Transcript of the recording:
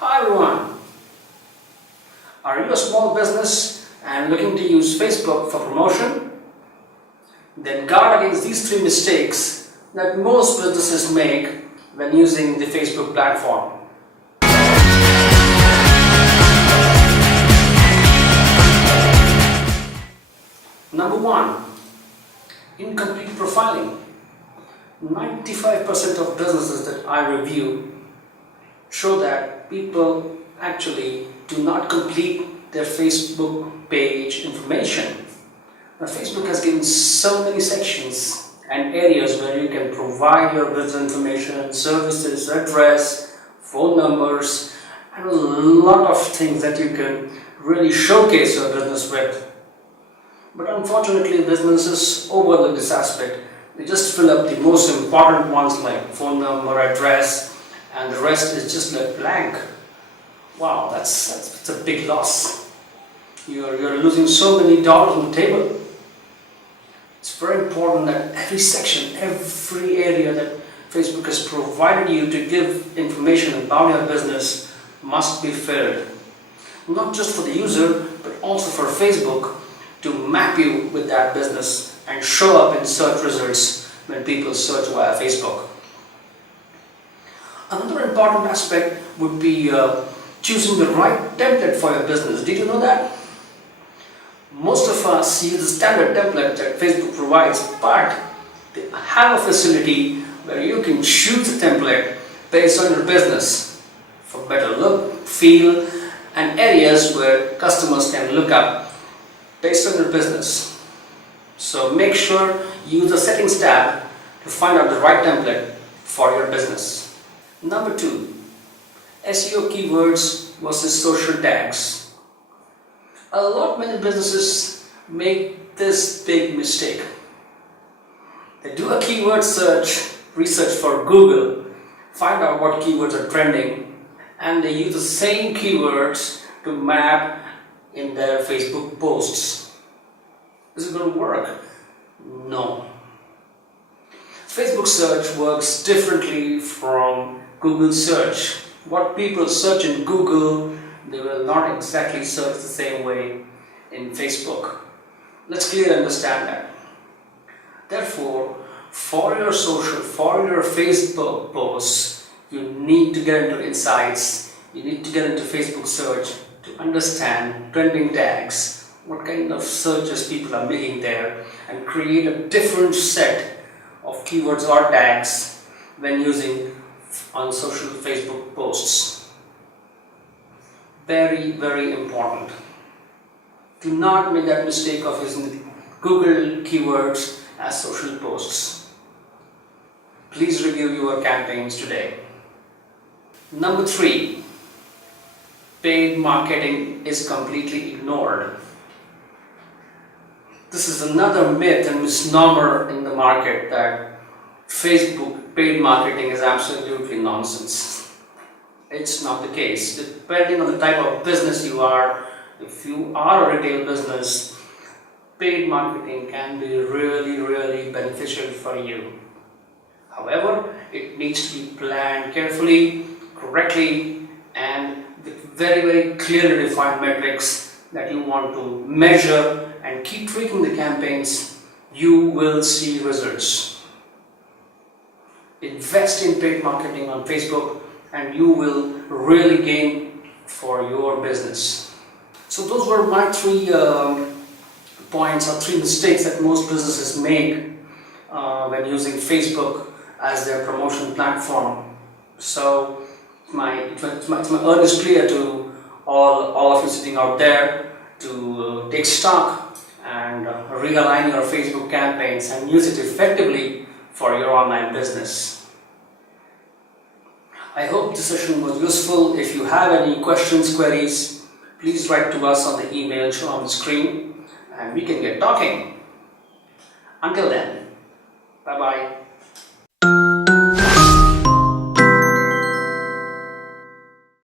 Hi everyone! Are you a small business and looking to use Facebook for promotion? Then guard against these 3 mistakes that most businesses make when using the Facebook platform. Number 1. Incomplete profiling. 95% of businesses that I review show that people actually do not complete their Facebook page information. Now, Facebook has given so many sections and areas where you can provide your business information, services, address, phone numbers, and a lot of things that you can really showcase your business with. But unfortunately, businesses overlook this aspect. They just fill up the most important ones like phone number, address, and the rest is just left blank. Wow, that's a big loss. You're losing so many dollars on the table. It's very important that every section, every area that Facebook has provided you to give information about your business must be filled. Not just for the user, but also for Facebook to map you with that business and show up in search results when people search via Facebook. Another important aspect would be choosing the right template for your business. Did you know that? Most of us use the standard template that Facebook provides, but they have a facility where you can choose a template based on your business for better look, feel, and areas where customers can look up based on your business. So make sure you use the settings tab to find out the right template for your business. Number 2, SEO keywords versus social tags. Many businesses make this big mistake. They do a keyword research for Google, find out what keywords are trending, and they use the same keywords to map in their Facebook posts. Is it going to work? No. Facebook search works differently from Google search. What people search in Google, they will not exactly search the same way in Facebook. Let's clearly understand that. Therefore, for your social, for your Facebook posts, you need to get into insights, you need to get into Facebook search to understand trending tags, what kind of searches people are making there, and create a different set of keywords or tags when using on social Facebook posts. Very, very important. Do not make that mistake of using Google keywords as social posts. Please review your campaigns today. Number 3. Paid marketing is completely ignored. This is another myth and misnomer in the market that Facebook paid marketing is absolutely nonsense. It's not the case. Depending on the type of business you are, if you are a retail business, paid marketing can be really, really beneficial for you. However, it needs to be planned carefully, correctly, and with very, very clearly defined metrics that you want to measure and keep tweaking the campaigns. You will see results. Invest in paid marketing on Facebook and you will really gain for your business. So those were my 3 points or 3 mistakes that most businesses make when using Facebook as their promotion platform. So it's my earnest plea to all of you sitting out there to take stock and realign your Facebook campaigns and use it effectively for your online business. I hope this session was useful. If you have any questions, queries, please write to us on the email shown on the screen and we can get talking. Until then, bye-bye.